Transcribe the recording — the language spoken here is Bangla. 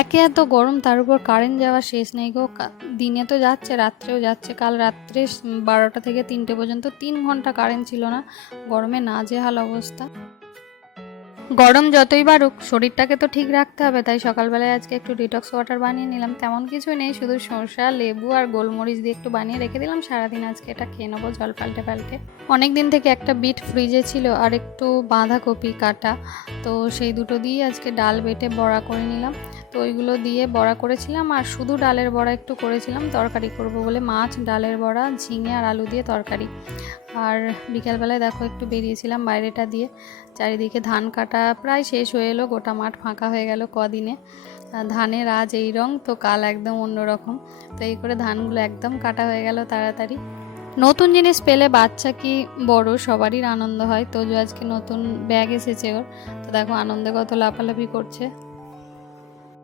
একে এত গরম, তার উপর কারেন্ট যাওয়া শেষ নেই গো। দিনে তো যাচ্ছে, রাত্রেও যাচ্ছে। কাল রাত্রে 12টা থেকে 3টে পর্যন্ত 3 ঘন্টা কারেন্ট ছিল না। গরমে নাজেহাল অবস্থা। গরম যতই বাড়ুক, শরীরটাকে তো ঠিক রাখতে হবে, তাই সকালবেলায় আজকে একটু ডিটক্স ওয়াটার বানিয়ে নিলাম। তেমন কিছুই নেই, শুধু শসা, লেবু আর গোলমরিচ দিয়ে একটু বানিয়ে রেখে দিলাম। সারাদিন আজকে এটা খেয়ে নেবো জল পাল্টে পাল্টে। অনেক দিন থেকে একটা বিট ফ্রিজে ছিল আর একটু বাঁধাকপি কাটা, তো সেই দুটো দিয়ে আজকে ডাল বেটে বড়া করে নিলাম। তো ওইগুলো দিয়ে বড়া করেছিলাম, আর শুধু ডালের বড়া একটু করেছিলাম তরকারি করব বলে। মাছ, ডালের বড়া, ঝিঙে আর আলু দিয়ে তরকারি। আর বিকালবেলায় দেখো একটু বেরিয়েছিলাম বাইরেটা দিয়ে। চারিদিকে ধান কাটা প্রায় শেষ হয়ে এলো, গোটা মাঠ ফাঁকা হয়ে গেল কদিনে। ধানের আজ এই রং, তো কাল একদম অন্যরকম। তো এই করে ধানগুলো একদম কাটা হয়ে গেল তাড়াতাড়ি। নতুন জিনিস পেলে বাচ্চা কি বড় সবারই আনন্দ হয়। তো আজকে নতুন ব্যাগ এসেছে ওর, তো দেখো আনন্দে কত লাফালাফি করছে।